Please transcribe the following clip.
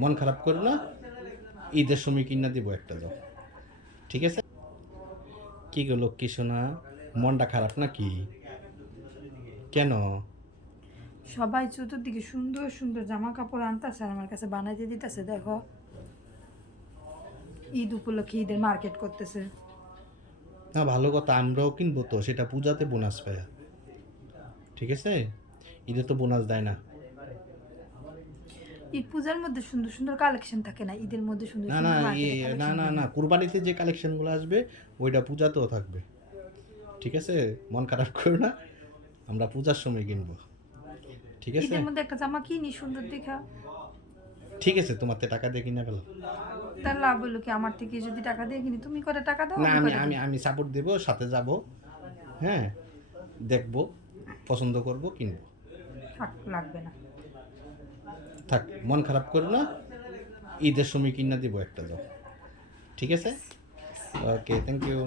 মন খারাপ করো না, ঈদের সময় কিনা দিব একটা, যাও। ঠিক আছে? কি গো লক্ষ্মী সোনা, মনটা খারাপ নাকি? কেন? সবাই চতুর্দিকে সুন্দর সুন্দর জামা কাপড় আনতেছে আর আমার কাছে বানাইতে দিতেছে। দেখো, ঈদ উপলক্ষে ঈদের মার্কেট করতেছে। না, ভালো কথা, আমরাও কিনবো তো, সেটা পূজাতে বোনাস পায়। ঠিক আছে? ঈদে তো বোনাস দেয় না। ঈদ পূজার মধ্যে সুন্দর সুন্দর কালেকশন থাকে না, ঈদের মধ্যে সুন্দর না না সুন্দর মার্কেটে না কালেকশন না থাকে। না, কুরবানিতে যে কালেকশনগুলো আসবে ওইটা পূজাতেও থাকবে। ঠিক আছে? মন খারাপ করো না, আমরা পূজার সময় কিনবো। ঠিক আছে? ঈদের মধ্যে একটা জামা কিনি সুন্দর দেখা। ঠিক আছে, তোমার তো টাকা দিয়ে কিনে ফেলো। তার লাভ হলো কি, আমার থেকে যদি টাকা দিয়ে কিনি, তুমি কটা টাকা দাও, না, আমি আমি কটা আমি দিই। আমি সাপোর্ট দেবো, সাথে যাব। হ্যাঁ, দেখবো, পছন্দ করব, কিনবো। থাক, লাগবে না। থাক, মন খারাপ করো না, ঈদের সময় কিনা দিব একটা, যাও। ঠিক আছে? ওকে, থ্যাংক ইউ।